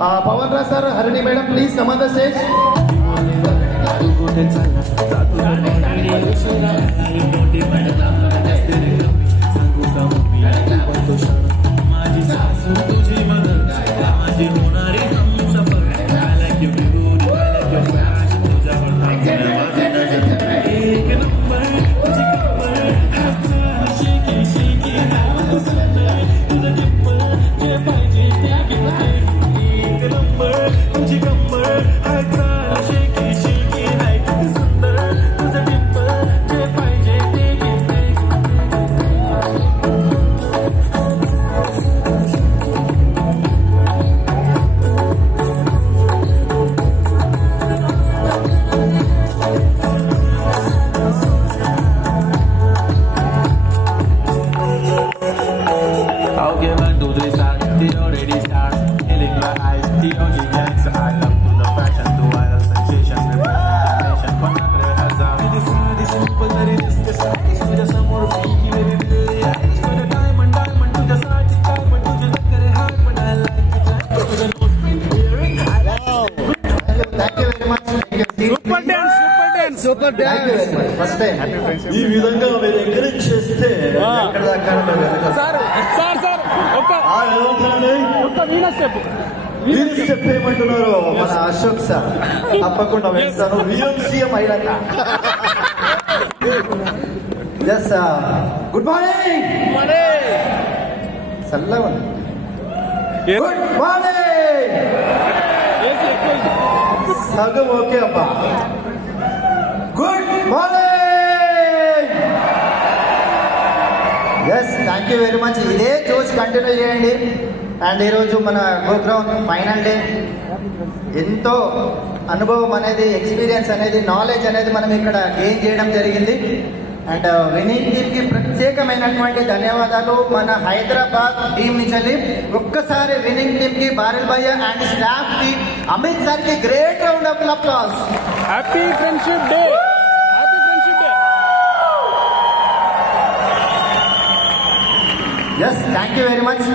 Pawan Raj sir, Harini madam, please come on the stage. Super dance. First time. ఈ విధంగా మీరు encourage చేస్తే ఎక్కడ దాకా సార్ ఒక్క వీణ స్టెప్ ఏమంటున్నారు మన అశోక్ సార్ తప్పకుండా వేస్తారు విఎంసీఎం అయినాక. ఎస్ గుడ్ మార్నింగ్ సల్లగా గుడ్ మార్నింగ్ సగం ఓకే అబ్బా. Good morning. Yes thank you very much. ఇదే జోష్ కంటిన్యూ చేయండి. అండ్ ఈరోజు మన గోగ్రౌండ్ ఫైనల్ డే. ఎంతో అనుభవం అనేది, ఎక్స్పీరియన్స్ అనేది, నాలెడ్జ్ అనేది మనం ఇక్కడ గెయిన్ చేయడం జరిగింది. అండ్ విన్నింగ్ టీమ్ కి ప్రత్యేకమైనటువంటి ధన్యవాదాలు. మన హైదరాబాద్ టీం నుంచి ఒక్కసారి విన్నింగ్ టీమ్ కి బారిల్ భయ్య అండ్ స్టాఫ్ కి, అమిత్ సార్ కి great round of applause. Happy friendship day. Yes thank you very much.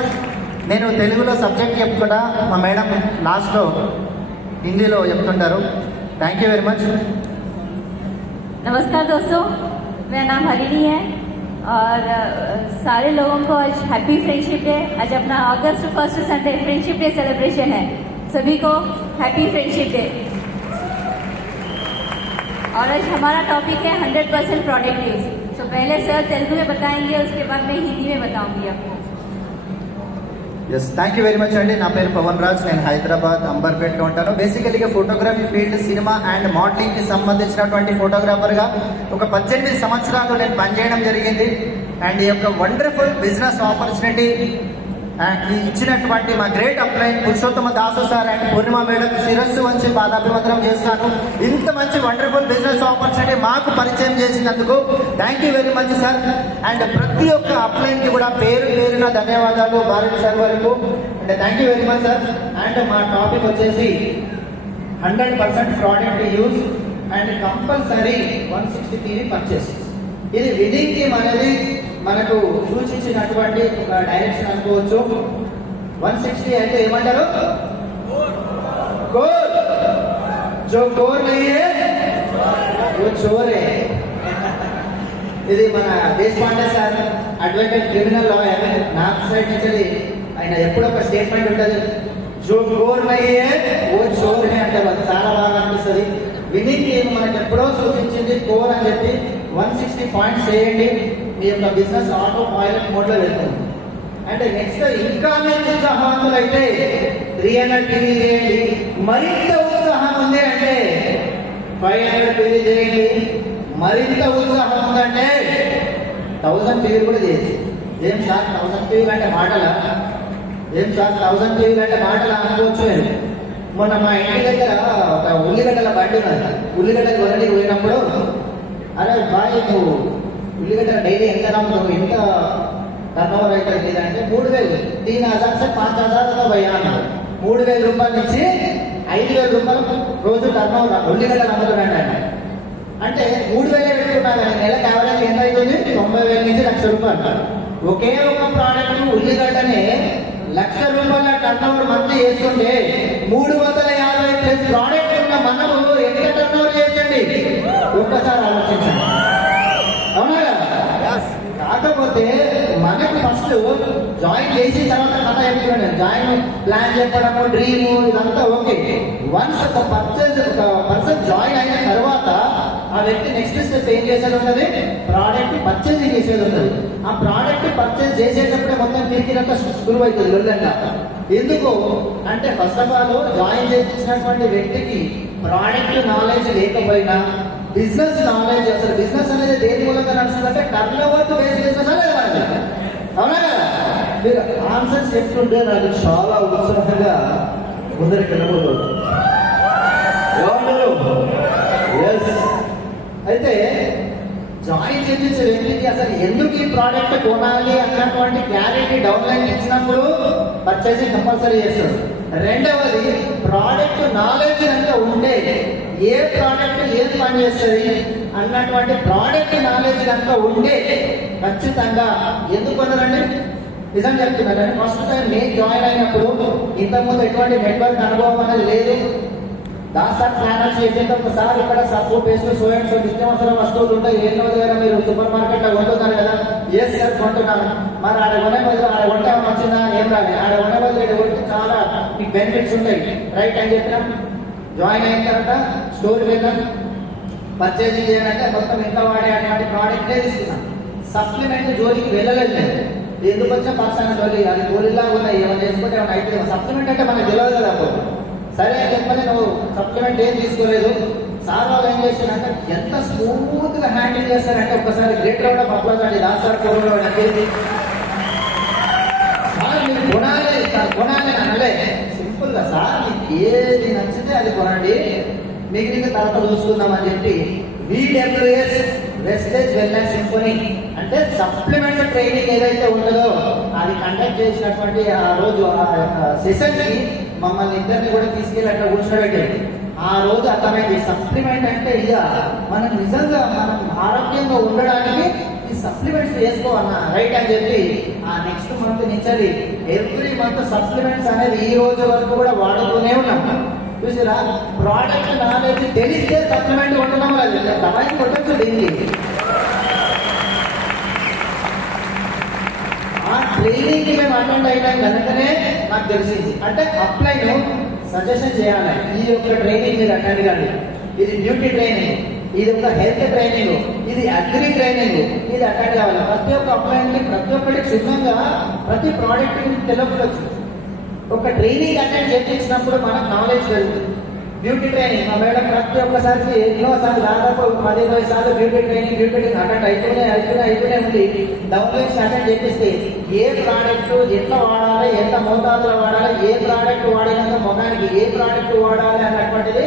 నేను తెలుగులో సబ్జెక్ట్ చెప్పుకుంటా, మా మేడం లాస్ట్లో హిందీలో చెప్తుంటారు. Thank you very much. नमस्कार दोस्तों, मेरा नाम हरिणी है और सारे लोगों को आज हैप्पी फ्रेंडशिप डे. आज अपना अगस्त 1 संडे फ्रेंडशिप डे सेलिब्रेशन है. सभी को हैप्पी फ्रेंडशिप डे. और आज हमारा टॉपिक है 100% प्रोडक्ट यूज. तो पहले सर तेलुगु में बताएंगे, उसके बाद मैं हिंदी में बताऊंगी आपको. Yes thank you very much అండి. నా పేరు పవన్ రాజ్. నేను హైదరాబాద్ అంబర్పేటలో ఉంటాను. బేసికలీగా photography field, cinema and modelling కి సంబంధించినటువంటి ఫోటోగ్రాఫర్ గా ఒక 18 సంవత్సరాలు నేను పనిచేయడం జరిగింది. అండ్ ఈ యొక్క వండర్ఫుల్ బిజినెస్ ఆపర్చునిటీ ఇచ్చినటువంటి మా great upline Purushottama Dasu sir and Purnima madam శిరస్సు వంచి పాదాభివందనం చేస్తాను. ఇంత మంచి వండర్ఫుల్ బిజినెస్ ఆపర్చునిటీ మాకు పరిచయం చేసినందుకు thank you very much sir. And ప్రతి ఒక్క అప్లైన్ కి కూడా పేరు పేరున ధన్యవాదాలు భారత్ సార్ వరకు. అంటే thank you very much sir. And మా టాపిక్ వచ్చేసి 100% product use and compulsory 160 TV purchase. ఇది విన్నింగ్ టీమ్ అనేది మనకు సూచించినటువంటి ఒక డైరెక్షన్ అనుకోవచ్చు. 160 అంటే ఏమంటారు? కోర్. జో కోర్ నహీ హై वो चोर है. ఇది మన Deshpande sir advocate, criminal lawyer. North side నుంచి ఆయన ఎప్పుడు ఒక స్టేట్మెంట్ ఉంటుంది, జో కోర్ నహీ హై वो चोर है అంటారు. అది చాలా బాగా అనిపిస్తుంది. విన్నింగ్ టీమ్ మనకు ఎప్పుడో సూచించింది కోర్ అని చెప్పి 160 పాయింట్స్ చేయండి. మీ యొక్క బిజినెస్ ఆటో పైలట్ మోడ్ లో వెళ్తుంది. అంటే నెక్స్ట్ ఇంకా మీరు ఉత్సాహవంతులు అయితే 300 టీవీ చేయండి. మరింత ఉత్సాహం ఉంది అంటే 500 టీవీ చేయండి. మరింత ఉత్సాహం ఉందంటే 1000 టీవీలు కూడా చేయొచ్చు. ఏం సార్ 1000 టీవీలు అంటే మాటలా? ఏం సార్ 1000 టీవీలు అంటే మాటలా అనుకోవచ్చు. మొన్న మా ఇంటి దగ్గర ఒక ఉల్లిగడ్డల బండి ఉన్నది. ఉల్లిగడ్డలు కొనడానికి పోయినప్పుడు, అరే బాయ్ నువ్వు ఉల్లిగడ్డ డైలీ ఎంత నమ్ముతావు, ఎంత టర్నోవర్ అవుతుంది అంటే 3000, 3000 से 5000 భయ్యా అన్నారు. 3000 రూపాయలు ఇచ్చి 5000 రూపాయలు రోజు టర్నోవర్ ఉల్లిగడ్డలు అమ్ముతున్నాడు ఆయన. అంటే 3000 పెట్టుకున్నా కానీ నెలకు యావరేజ్ ఎంత అవుతుంది? 90,000 నుంచి 1,00,000 రూపాయలు. ఒకే ఒక ప్రోడక్ట్ ఉల్లిగడ్డనే 1,00,000 రూపాయల టర్నోవర్ మంత్లీ వేస్తుంటే ఫస్ట్ జాయిన్ చేసిన తర్వాత కథ చెప్తున్నాను. జాయిన్ ప్లాన్ చెప్పడము, డ్రీము ఇదంతా ఓకే. వన్స్ ఒక పర్సన్ జాయిన్ అయిన తర్వాత ఆ వ్యక్తి నెక్స్ట్ స్టెప్ ఏం చేసేది ఉన్నది, ప్రోడక్ట్ పర్చేసింగ్ చేసేది ఉన్నది. ఆ ప్రోడక్ట్ పర్చేజ్ చేసేటప్పుడే మొత్తం తిరిగినంత సులువైతుంది లొల్లంతా. ఎందుకు అంటే ఫస్ట్ ఆఫ్ ఆల్ జాయిన్ చేయించినటువంటి వ్యక్తికి ప్రోడక్ట్ నాలెడ్జ్ లేకపోయినా, బిజినెస్ నాలెడ్జ్, అసలు బిజినెస్ అనేది దేని మూలంగా నడుస్తుందంటే టర్న్ ఓవర్ బేస్ బిజినెస్ అనేది మనకి. అవునా కదా? మీరు ఆన్సర్స్ చెప్తుంటే నాకు చాలా ఉత్సాహంగా ముందరికి వెళ్ళబోతుంది. అయితే జాయిన్ చేయించే వ్యక్తికి అసలు ఎందుకు ఈ ప్రోడక్ట్ కొనాలి అన్నటువంటి క్లారిటీ డౌన్లైన్ ఇచ్చినప్పుడు పర్చేసింగ్ కంపల్సరీ చేస్తాడు. రెండవది ప్రోడక్ట్ నాలెడ్జ్ కనుక ఉంటే ఏ ప్రోడక్ట్ ఏం పని చేస్తుంది అన్నటువంటి ప్రోడక్ట్ నాలెడ్జ్ కనుక ఉంటే ఖచ్చితంగా ఎందుకు కొనరండి? నిజం చెప్తున్నాను. ఫస్ట్ టైం నేను జాయిన్ అయినప్పుడు ఇంతకుముందు ఎటువంటి నెట్వర్క్ అనుభవం అనేది లేదు. దాసార్ ప్లానర్స్ ఏంటంటే ఒకసారి ఇక్కడ సబ్బు, పేస్ట్, సోయన్స్ నిత్యావసర వస్తువులు ఉంటాయి. ఎన్నో దగ్గర మీరు సూపర్ మార్కెట్ లో కొంటున్నారు కదా, ఏ సార్ కొంటున్నాను. మరి ఆడ కొనే బదులు ఆడ కొంటే వచ్చిందా ఏం రాలి, ఆడ కొనే బదులు ఇక్కడ కొట్టి చాలా మీకు బెనిఫిట్స్ ఉంటాయి రైట్ అని చెప్పినాం. జాయిన్ అయిన తర్వాత స్టోర్ వెళ్ళాం, పర్చేసింగ్ చేయాలంటే మొత్తం ఎంత వాడే అటువంటి ప్రోడక్టే తీసుకున్నాం. సప్లిమెంట్ జోలికి వెళ్ళలేదు నేను. ఎందుకు వచ్చా పర్సన్ జోలి, అది గోలిలా ఉన్నాయి, ఏమైనా చేసుకుంటే ఏమైనా అయితే సప్లిమెంట్ అంటే మనకు తెలియదు కదా. అప్పుడు సరే అని చెప్పని నువ్వు సప్లిమెంట్ ఏం తీసుకోలేదు. సార్ వాళ్ళు ఏం చేశారంటే ఎంత స్మూత్ గా హ్యాండిల్ చేస్తారంటే ఒక్కసారి గ్రేట్ రౌండ్ ఆఫ్ అప్లాజ్ అండి. దాసార్ కోరులో అనేది సార్ మీరు కొనాలి అనలే, సింపుల్ గా సార్ మీకు ఏది నచ్చితే అది కొనండి, మిగిలిన తర్వాత చూసుకుందామని చెప్పి VWS వెస్టేజ్ వెల్నెస్ సింఫనీ అంటే సప్లిమెంట్ ట్రైనింగ్ ఏదైతే ఉంటుందో అది కండక్ట్ చేసినటువంటి ఆ రోజు సెషన్ కి మమ్మల్ని ఇద్దరిని కూడా తీసుకెళ్ళి అట్లా కూర్చోబెట్టాడు. ఆ రోజు అర్థమైంది సప్లిమెంట్ అంటే ఇక మనం నిజంగా మనం ఆరోగ్యంగా ఉండడానికి ఈ సప్లిమెంట్స్ వేసుకోవాలన్నా రైట్ అని చెప్పి ఆ నెక్స్ట్ మంత్ నుంచి ఎవ్రీ మంత్ సప్లిమెంట్స్ అనేది ఈ రోజు వరకు కూడా వాడుతూనే ఉన్నాం. చూసారా, ప్రోడక్ట్ నాలెడ్జ్ తెలిస్తే సప్లిమెంట్ కొంటున్నాం కదా, దవాయి కొట్టచ్చు దీనికి. ఆ ట్రైనింగ్ మేము అటెండ్ అయినాం కనుకనే నాకు తెలిసింది. అంటే అప్లైన్ సజెషన్ చేయాలి, ఈ యొక్క ట్రైనింగ్ మీరు అటెండ్ కాదు. ఇది బ్యూటీ ట్రైనింగ్, ఇది ఒక హెల్త్ ట్రైనింగ్, ఇది అగ్రి ట్రైనింగ్, ఇది అటెండ్ కావాలి. ప్రతి ఒక్క అప్లైన్ కి ప్రతి ఒక్కటి క్షుణ్ణంగా ప్రతి ప్రోడక్ట్ గురించి తెలియకపోవచ్చు. ఒక ట్రైనింగ్ అటెండ్ చేయించినప్పుడు మనకు నాలెడ్జ్ పెరుగుతుంది. బ్యూటీ ట్రైనింగ్ మా మేడం ప్రతి ఒక్కసారికి ఎన్నోసార్లు దాదాపు 15 సార్లు బ్యూటీ ట్రైనింగ్ అటెండ్ అయితూనే ఉంది. డౌన్లైన్స్ అటెండ్ చేపిస్తే ఏ ప్రోడక్ట్ ఎట్లా వాడాలి, ఎంత మోతాదులో వాడాలి, ఏ ప్రోడక్ట్ వాడినంత మొత్తానికి ఏ ప్రోడక్ట్ వాడాలి అన్నటువంటిది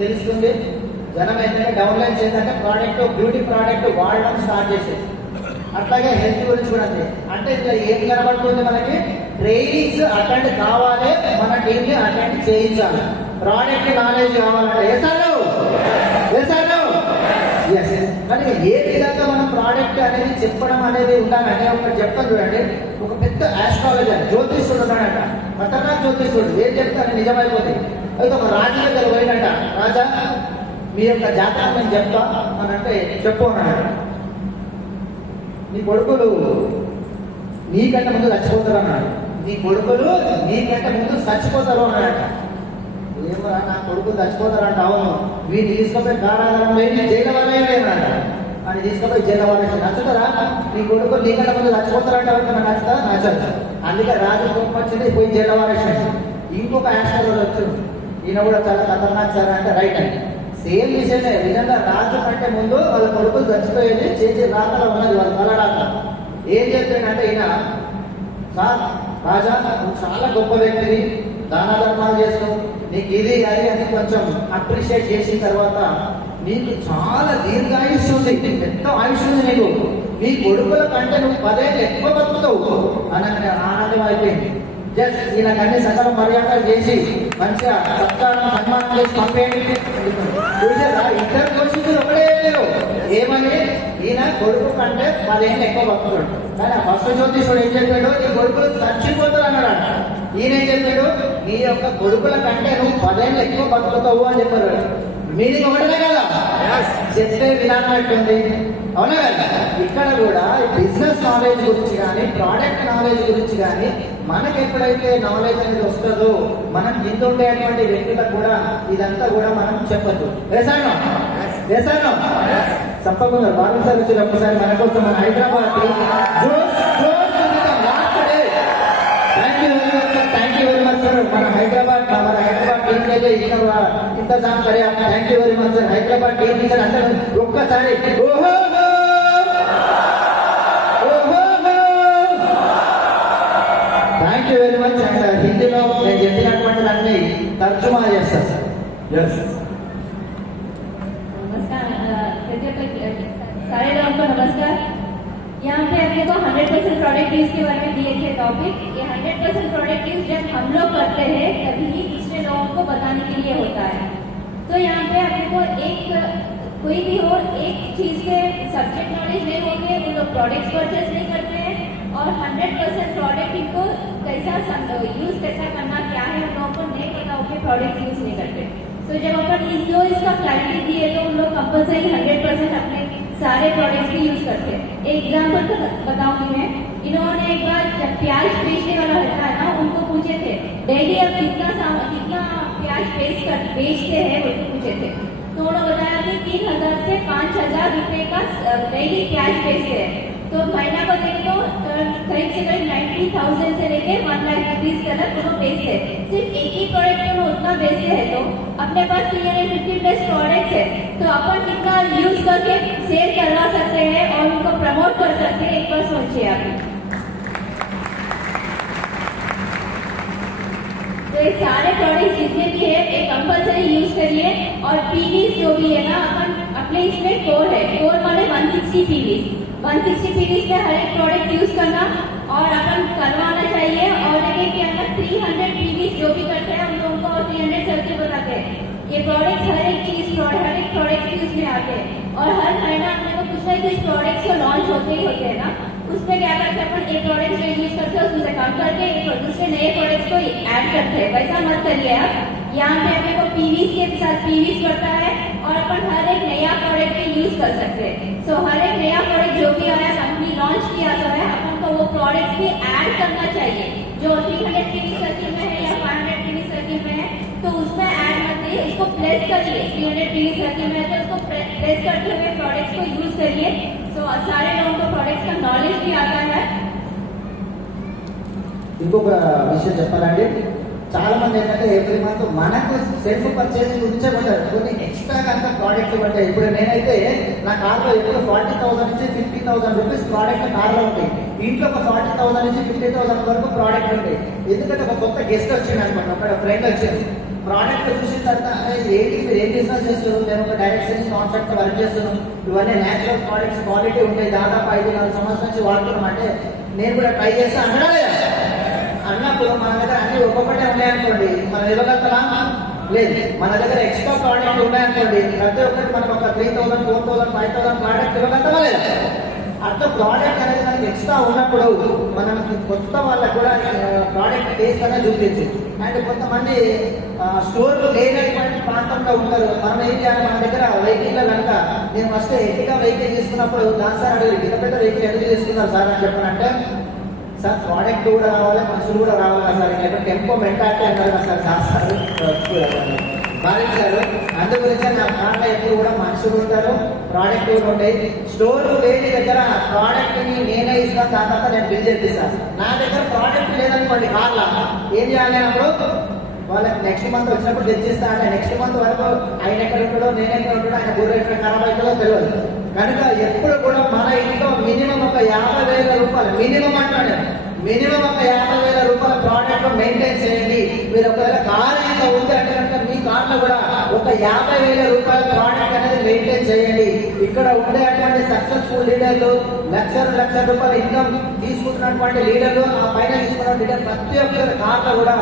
తెలుస్తుంది. జనం ఏంటంటే డౌన్లైన్స్ ఏంటంటే బ్యూటీ ప్రోడక్ట్ వాడడం స్టార్ట్ చేసేది. అట్లాగే హెల్త్ గురించి కూడా అంతే. అంటే ఇట్లా ఏం కనబడుతుంది మనకి, ట్రైనింగ్స్ అటెండ్ కావాలి, మన టీమ్ ని అటెండ్ చేయించాలి. ప్రోడక్ట్ నాలెడ్జ్ కావాలంటే కనుక ఏ విధంగా మనం ప్రోడక్ట్ అనేది చెప్పడం అనేది ఉండాలంటే ఒకటి చెప్తాను చూడండి. ఒక పెద్ద ఆస్ట్రాలజర్ జ్యోతిష్యుడు ఉన్నాడంట, ఖతర్నాక్ జ్యోతిష్యుడు. ఏం చెప్తాను నిజమైపోతుంది. అయితే ఒక రాజు దగ్గర పోయినట్ట, రాజా మీ యొక్క జాతకం నేను చెప్తా అని అంటే చెప్పు అన్నాడు. నీ కొడుకులు నీకంటే ముందు చచ్చిపోతారు అన్నాడు. నీ కొడుకులు నీకంటే ముందు చచ్చిపోతారు అన్నాడట. ఏమరా నా కొడుకులు చచ్చిపోతారంట? అవును. వీడిని తీసుకుపోయి కారాగారంలో జైలు వాళ్ళేనాడ అని తీసుకుపోయి జైలు వాళ్ళే నచ్చుతారా? నీ కొడుకులు నీకంటే ముందు చచ్చిపోతారంట నచ్చుతా? నచ్చదు. అందుకే రాజు కోపం వచ్చింది, పోయి జైలు వాళ్ళేసాడు. ఇంకొక యాక్టర్ వచ్చాడు, ఈయన కూడా చాలా ఖతర్నాక్ సార్ అంటే రైట్ అని సేమ్ విషయమే. నిజంగా రాజు కంటే ముందు వాళ్ళ కొడుకులు చచ్చిపోయేది చేసి రాతలో ఉన్నది, వాళ్ళ తలరాత. ఏం చెప్పాడంటే ఈయన, సార్ రాజా నువ్వు చాలా గొప్ప వ్యక్తివి, దాన ధర్మాలు చేస్తూ నీకు ఇది అది అని కొంచెం అప్రిషియేట్ చేసిన తర్వాత నీకు చాలా దీర్ఘాయుష్ ఉంది, పెద్ద ఆయుష్ ఉంది నీకు. నీ కొడుకుల కంటే నువ్వు 10 ఏళ్ళు ఎక్కువ బతుకుతావు అని ఆనందం అయిపోయింది. జస్ట్ ఈయనకన్నీ సకల మర్యాదలు చేసి మంచిగా సత్కారం సన్మానం చేసి పంపేయండి. ఇద్దరు జ్యోతిష్యులు ఒకటే లేరు. ఏమని ఈయన కొడుకు కంటే 10 ఏళ్ళు ఎక్కువ బతుకుతాడు. కానీ ఫస్ట్ జ్యోతిష్యుడు ఏం చెప్పాడు, నీ కొడుకులు చచ్చిపోతారు అన్నాడు. ఈయన ఏం చెప్పాడు, నీ యొక్క కొడుకుల కంటే నువ్వు 10 ఏళ్ళు ఎక్కువ బతుకుతావు అని చెప్పారు. మీనింగ్ ఒకటే కదా, చెప్పే విధానం ఎట్లుంది. అవునా కదా? ఇక్కడ కూడా బిజినెస్ నాలెడ్జ్ గురించి కానీ ప్రోడక్ట్ నాలెడ్జ్ గురించి కానీ మనకి ఎప్పుడైతే నాలెడ్జ్ అనేది వస్తుందో మనం కింద ఉండేటువంటి వ్యక్తులకు కూడా ఇదంతా కూడా మనం చెప్పచ్చు. వేసాను తప్పకుండా బాలు సార్ వచ్చి ఒక్కసారి మన కోసం మన Hyderabad thank you very much sir. మన హైదరాబాద్ టీం అయితే ఇంతజాం करे thank you very much sir. Hyderabad team sir అందరూ ఒక్కసారి thank you very much. And హిందీలో నేను చెప్పినటువంటి దాన్ని తర్జుమా చేస్తాను సార్. नमस्कार सारे लोगों को नमस्कार. यहाँ पे अपने को 100% प्रोडक्ट यूज के बारे में दिए थे टॉपिक. ये 100% प्रोडक्ट यूज जब हम लोग करते हैं तभी दूसरे लोगों को बताने के लिए होता है. तो यहाँ पे अपने को एक कोई भी हो एक चीज के सब्जेक्ट नॉलेज नहीं होंगे वो लोग प्रोडक्ट्स परचेज नहीं करते हैं और 100% प्रोडक्ट इनको कैसा यूज कैसा करना क्या है उन लोगों को नहीं पता होकर प्रोडक्ट यूज नहीं करते. तो जब अपन इसका क्लैरिटी दिए तो उन लोग कंपल्सरी 100% अपने सारे प्रोडक्ट्स भी यूज करते हैं. एक एग्जाम्पल तो बताऊंगी मैं. इन्होंने एक बार जब प्याज बेचने वाला रहता है ना उनको पूछे थे डेली अब कितना प्याज बेचते हैं वो पूछे थे. तो उन्होंने बताया कि 3000 से 5000 रुपए का डेली प्याज बेचते हैं. तो महीना को देखे तो करीब से करीब 90,000 से लेके 1 लाख रुपीज तक उन्होंने बेचते हैं. सिर्फ एक ही प्रोडक्ट में उतना बेचते हैं तो अपने पास 350+ प्रोडक्ट है तो अपन कितना यूज करके सेल करवा सकते हैं और उनको प्रमोट कर सकते हैं. एक बार सोचिए आप. तो ये सारे प्रोडक्ट जितने भी है एक कंपल्सरी यूज करिए. और पीवीज जो भी है ना अपन अपने इसमें कोर है. कोर माने 160 पीवीज. 160 पीवीज में हर एक प्रोडक्ट यूज करना और अपन करवाना चाहिए. और देखिए कि अपन 300 पीवीज जो भी करते हैं उन लोगों को 300 सर्किल बताते हैं. ये प्रोडक्ट हर एक प्रोडक्ट इसमें आते हैं और हर महीना अपने को कुछ ना कुछ प्रोडक्ट्स जो लॉन्च होते ही होते हैं ना उसमें क्या करते हैं अपन एक प्रोडक्ट जो यूज करते हैं उसमें से कम करके दूसरे नए प्रोडक्ट्स को ऐड करते हैं. वैसा मत करिए आप. यहाँ पे अपने को पीवीज के साथ पीवीज करता है और अपन हर एक नया प्रोडक्ट भी यूज कर सकते हैं. सो हर एक नया प्रोडक्ट जो भी आया कंपनी लॉन्च किया तो है अपन को वो प्रोडक्ट भी ऐड करना चाहिए. जो 300 पीवी सर्किल में है या 500 पीवी सर्किल में है तो उसमें ऐड मत करिए. इसको प्लेस करिए. 300 पीवी सर्किल में है तो उसको प्लेस करते हुए प्रोडक्ट्स को यूज करिए. सो सारे लोगों को प्रोडक्ट्स का नॉलेज भी आता है. ఇంకొక విషయం చెప్పాలండి. చాలా మంది ఏంటంటే ఎవ్రీ మంత్ మనకు సెల్ఫ్ పర్చేసింగ్ గురించే ఉంటారు. కొన్ని ఎక్స్ట్రా కనుక ప్రోడక్ట్స్ ఉంటాయి. ఇప్పుడు నేనైతే నా కార్లో ఎప్పుడు 40,000 నుంచి 50,000 రూపీస్ ప్రోడక్ట్ కార్లో ఉంటాయి. ఇంట్లో ఒక 40,000 నుంచి 50,000 వరకు ప్రోడక్ట్ ఉంటాయి. ఎందుకంటే ఒక కొత్త గెస్ట్ వచ్చింది అనుకోండి, ఒక ఫ్రెండ్ వచ్చింది, ప్రోడక్ట్ చూసిన తర్వాత ఏంటి మీరు ఏం బిజినెస్ చేస్తున్నారు, నేను ఒక డైరెక్షన్ కాన్సెప్ట్ వర్క్ చేస్తున్నాను, ఇవన్నీ న్యాచురల్ ప్రోడక్ట్స్ క్వాలిటీ ఉంటాయి, దాదాపు 5-4 సంవత్సరాల నుంచి వాడుతున్నాం అంటే నేను కూడా ట్రై చేస్తా అంటారా అన్నప్పుడు మన దగ్గర అన్ని ఒక్కొక్కటే ఉన్నాయనుకోండి మనం ఇవ్వగలమా? లేదు. మన దగ్గర ఎక్స్ట్రా ప్రోడక్ట్ ఉన్నాయనుకోండి ప్రతి ఒక్కటి మనకు ఒక 3,000, 4,000, 5,000 ప్రోడక్ట్ ఇవ్వగలమా లేదా? అట్లా ప్రోడక్ట్ అనేది మనకి ఎక్స్ట్రా ఉన్నప్పుడు మనం కొత్త వాళ్ళకు కూడా ప్రోడక్ట్ టేస్ట్ అనేది చూపించు. అండ్ కొంతమంది స్టోర్ లేనటువంటి ప్రాంతంలో ఉంటారు. మనం ఏం చేయాలి, మన దగ్గర వెహికల్ కనుక నేను ఫస్ట్ ఎట్టిగా వెహికల్ తీసుకున్నప్పుడు దాని సార్ అడిగి ఇంత పెద్ద వెహికల్ ఎందుకు తీసుకున్నారు సార్ అని చెప్పానంటే, సార్ ప్రోడక్ట్ కూడా రావాలి, మనుషులు కూడా రావాలి కదా సార్, ఇంకా టెంపో మెంటాలిటీ అన్నారు కదా సార్ కాస్తారు భావించారు. అందు గురించి నా కార్లో ఎప్పుడు కూడా మనుషులు ఉంటారు, ప్రోడక్ట్ కూడా ఉంటాయి. స్టోర్ లేని దగ్గర ప్రోడక్ట్ ని నేనే ఇస్తాను, దాని తర్వాత నేను బిల్ చేపిస్తాను. నా దగ్గర ప్రోడక్ట్ లేదనుకోండి కార్లో ఏం చేయాలి అన్నప్పుడు వాళ్ళకి నెక్స్ట్ మంత్ వచ్చినప్పుడు తెచ్చిస్తా అంటే నెక్స్ట్ మంత్ వరకు ఆయన ఎక్కడ ఉంటాడో నేను ఎక్కడ ఉంటాడో ఆయన గుర్ర ఎక్కడ ఖరాబ్ అవుతుందో తెలియదు. కనుక ఎప్పుడు కూడా మన ఇంట్లో మినిమం ఒక 50,000 రూపాయలు మినిమం అంటాడు, మినిమం ఒక 50,000 రూపాయల ప్రోడక్ట్ మెయింటైన్ చేయండి. మీరు ఒకవేళ కార్ ఇంకా ఉంది అంటే కనుక మీ కార్లో కూడా ఒక 50,000 రూపాయల ప్రోడక్ట్ అనేది మెయింటైన్ చేయండి. ఇక్కడ ఉండేటువంటి సక్సెస్ఫుల్ లీడర్లు లక్షల రూపాయల ఇన్కమ్ తీసుకుంటున్నటువంటి లీడర్లు, ఆ పైన తీసుకున్న లీడర్ ప్రతి ఒక్కరి కార్లో కూడా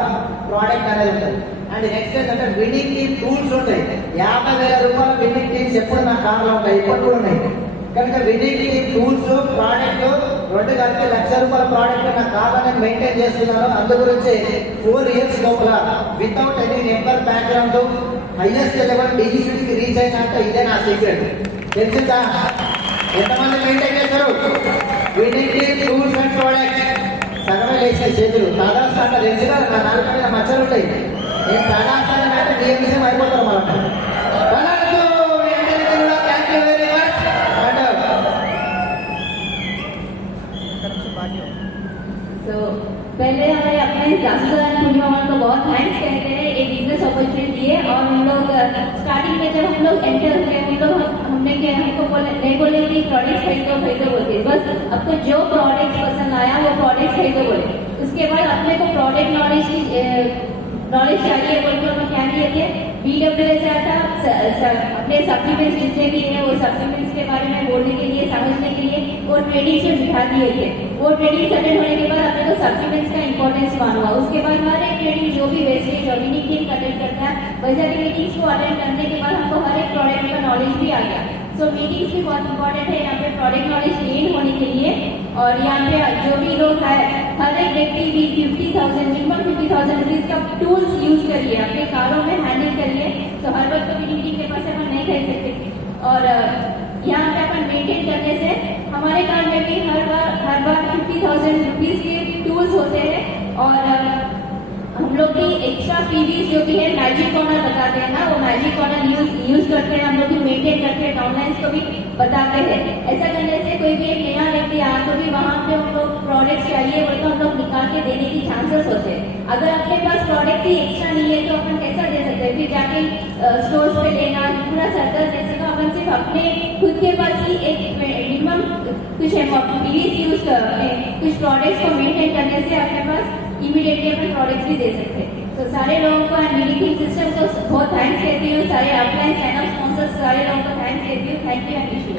ప్రోడక్ట్ అనేది ఉంటుంది. అండ్ నెక్స్ట్ ఏంటంటే విన్నింగ్ టీమ్ టూల్స్ ఉంటాయి. 50,000 రూపాయల విన్నింగ్ టీమ్స్ ఎప్పుడు నా కార్లో ఉంటాయి, ఇప్పుడు కూడా ఉన్నాయి. కనుక విన్నింగ్ టీమ్ టూల్స్ ప్రోడక్ట్ రెండు కలిపి 1,00,000 రూపాయల ప్రోడక్ట్ నా కార్లో నేను మెయింటైన్ చేస్తున్నాను. అందు గురించి 4 ఇయర్స్ లోపల without any number background highest level డీజీసీకి రీచ్ అయినా అంటే ఇదే నా సీక్రెట్. తెలిసిందా? ఎంతమంది మెయింటైన్ చేశారు? వీటికి టూల్స్ అండ్ ప్రోడక్ట్స్ సగమే లేచిన చేతులు తాదాస్థానంలో తెలిసి కదా నా నాలుగు మీద మచ్చలు ఉంటాయి. నేను తాదాస్థానం అంటే డిఎంసీ అయిపోతారు మనం. पहले हमारे अपने जासूस एंड पूर्णिमा को बहुत थैंक्स कहते हैं ये बिजनेस अपॉर्चुनिटी दिए। और हम लोग स्टार्टिंग में जब हम लोग एंटर हुए हमको बोले कि प्रोडक्ट्स खरीदो बोलते, बस आपको जो प्रोडक्ट पसंद आया वो प्रोडक्ट खरीदो बोले। उसके बाद अपने को प्रोडक्ट नॉलेज चाहिए बोल के हमें क्या किए थे, BWS आया था अपने सप्लीमेंट्स जितने भी है वो सप्लीमेंट्स के बारे में बोलने के लिए समझने के लिए वो ट्रेनिंग से बिठा दिए थे। वो ट्रेनिंग अटेंड होने के बाद अपने को सप्लीमेंट्स का इंपॉर्टेंस मालूम। उसके बाद हर एक ट्रेनिंग जो भी वेस्टेज ऑर्गेनिक टीम अटेंड करता है वैसे की मीटिंग्स को अटेंड करने के बाद हमको हर एक प्रोडक्ट का नॉलेज भी आ गया। सो मीटिंग्स भी बहुत इंपॉर्टेंट है यहाँ पे प्रोडक्ट नॉलेज गेन होने के लिए। और यहाँ पे जो भी लोग है हर एक व्यक्ति भी 50,000 मिनिमम 50,000 रुपीज का टूल्स यूज करिए, अपने कारों में हैंडल करिए। तो हर वक्त तो मीटिंग के पास अपन नहीं खरीद सकते। और यहाँ पे अपन मेंटेन करने से हमारे काम में भी हर बार 50,000 रुपीज के टूल्स होते हैं। और हम लोग भी एक्स्ट्रा फ्रीबीज जो भी है मैजिक कॉर्नर बताते हैं ना, वो मैजिक कॉर्नर यूज करते हैं हम लोग भी मेंटेन करते हैं, डाउनलाइंस को भी बताते हैं। ऐसा करने से कोई भी एक नया व्यक्ति आया तो भी वहाँ पे हम लोग प्रोडक्ट चाहिए बोल तो हम लोग निकाल के देने की चांसेस होते हैं। अगर अपने पास प्रोडक्ट ही एक्स्ट्रा नहीं है तो अपन कैसा दे सकते हैं, फिर जाके स्टोर्स पे लेना पूरा सर्कल दे सका। अपन सिर्फ अपने खुद के पास ही एक मिनिमम कुछ फ्रीबीज यूज करके कुछ प्रोडक्ट्स को मेंटेन करने से अपने पास इमीडिएटली अपन प्रोडक्ट्स भी दे सकते हैं। तो सारे लोगों को एंड मीटिंग सिस्टम को बहुत थैंक्स कहती हूँ, सारे अपलाइन साइन अप स्पॉन्सर्स सारे लोगों को थैंक्स कहती हूँ। Thank you and wish you.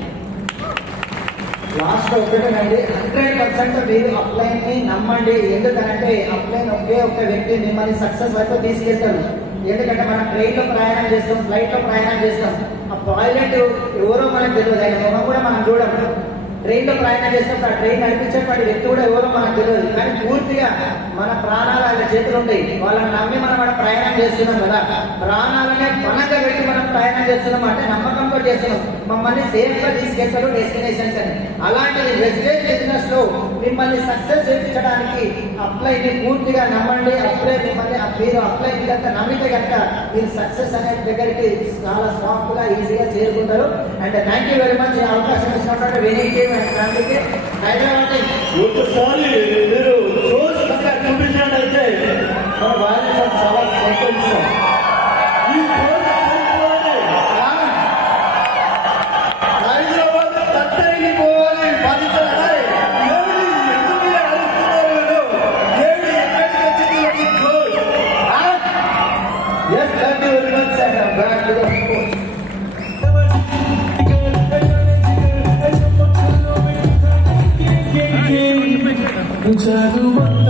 Last ఒకటేనండి 100% మీరు అప్లైన్ ని నమ్మండి. ఎందుకంటే అప్లైన్ ఒకే ఒక్క వ్యక్తి మిమ్మల్ని సక్సెస్ వైపు తీసుకెళ్తారు. ఎందుకంటే మనం ట్రైన్ లో ప్రయాణం చేస్తాం, ఫ్లైట్ లో ప్రయాణం చేస్తాం, ఆ పైలట్ ఎవరో మనకు తెలియదు, ఆయన ముఖం కూడా మనం చూడము. ట్రైన్ లో ప్రయాణం చేసినప్పుడు ఆ ట్రైన్ నడిపించేటువంటి వ్యక్తి కూడా ఎవరో మనకు తెలియదు. కానీ పూర్తిగా మన ప్రాణాలు ఆయన చేతులు ఉంటాయి. వాళ్ళని నమ్మి మనం ప్రయాణం చేస్తున్నాం కదా, ప్రాణాలనే పనంగా పెట్టి మనం ప్రయాణం చేస్తున్నాం అంటే నమ్మకంతో చేస్తున్నాం. మమ్మల్ని సేఫ్ గా తీసుకెళ్తారు డెస్టినేషన్ అని. అలాంటిది వెస్టేజ్ బిజినెస్ లో మిమ్మల్ని సక్సెస్ చేయించడానికి అప్లై ని పూర్తిగా నమ్మండి. అప్లై మిమ్మల్ని మీరు అప్లై కనుక నమ్మితే కనుక మీరు సక్సెస్ అనే దగ్గరికి చాలా సాఫ్ట్ గా ఈజీగా చేరుకుంటారు. And thank you very much. ఈ అవకాశం ఇచ్చినటువంటి వినీకి అండ్ ఫ్యామిలీకి హైదరాబాద్ ఒకసారి మీరు జోష్ కనుక చూపించినట్టయితే మన వాళ్ళు చాలా సంతోషిస్తాం. ఈ హైదరాబాద్ తట్టయిపోవాలి బాధించాలి. ఎందుకు అడుగుతున్నారు? ఏడు ఎక్కడికి వచ్చింది? Yes, thank you very much and back to the sport. Jaguar